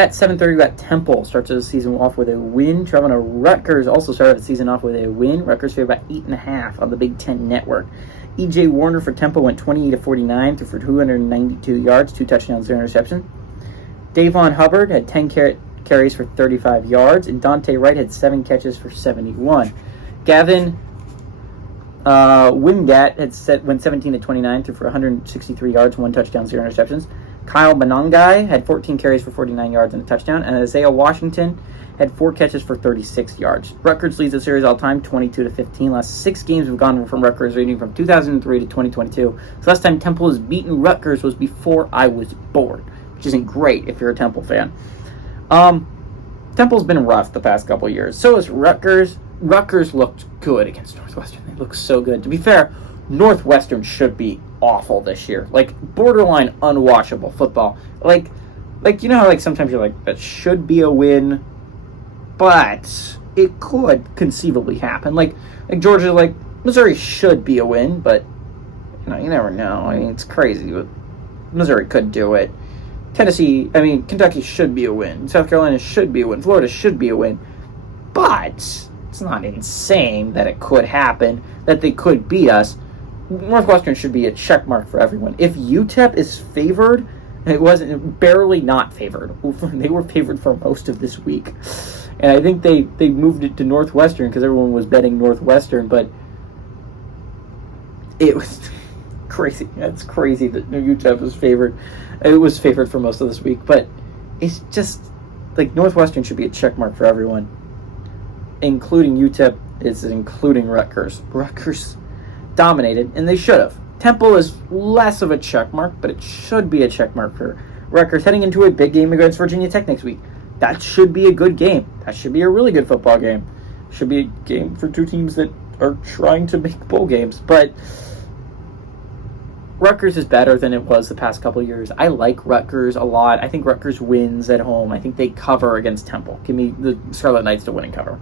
At 7:30, we got Temple starts the season off with a win. Traveling to Rutgers also started the season off with a win. Rutgers favored by 8.5 on the Big Ten Network. E.J. Warner for Temple went 28 of 49 for 292 yards, 2 touchdowns, 0 interceptions. Davon Hubbard had 10 carries for 35 yards, and Dante Wright had 7 catches for 71. Gavin Wingate went 17 of 29 for 163 yards, 1 touchdown, 0 interceptions. Kyle Monangai had 14 carries for 49 yards and a touchdown, and Isaiah Washington had 4 catches for 36 yards. Rutgers leads the series all time, 22-15. Last 6 games have gone from Rutgers, ranging from 2003 to 2022. So last time Temple has beaten Rutgers was before I was born, which isn't great if you're a Temple fan. Temple's been rough the past couple years. So is Rutgers. Rutgers looked good against Northwestern. They looked so good. To be fair, Northwestern should be awful this year. Like, borderline unwatchable football. Like you know how, like, sometimes you're like, that should be a win, but it could conceivably happen. Like Georgia, like, Missouri should be a win, but, you know, you never know. I mean, it's crazy, but Missouri could do it. Kentucky should be a win. South Carolina should be a win. Florida should be a win. But it's not insane that it could happen, that they could beat us. Northwestern should be a check mark for everyone. If UTEP is favored, it wasn't barely not favored. They were favored for most of this week. And I think they moved it to Northwestern because everyone was betting Northwestern, but it was crazy. That's crazy that UTEP was favored. It was favored for most of this week, but it's just like Northwestern should be a check mark for everyone, including UTEP, including Rutgers. Rutgers dominated, and they should have. Temple is less of a check mark, but it should be a check mark for Rutgers heading into a big game against Virginia Tech next week. That should be a good game. That should be a really good football game. Should be a game for two teams that are trying to make bowl games, but Rutgers is better than it was the past couple years. I like Rutgers a lot. I think Rutgers wins at home. I think they cover against Temple. Give me the Scarlet Knights to win and cover.